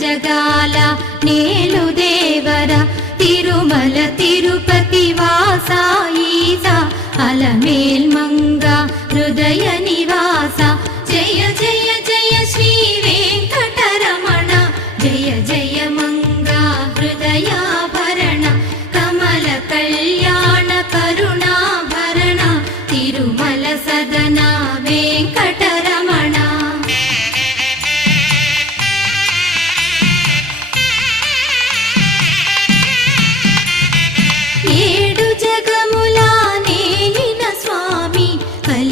జగాల నేలు దేవర తిరుమల తిరుపతి వాసా ఈసా అలమేల్ మంగ హృదయ నివాస జయ జయ జయ శ్రీ వెంకటరమణ జయ జయ మంగ హృదయాభరణ కమల కళ్యాణ కరుణాభరణ తిరుమల సదన వెంకట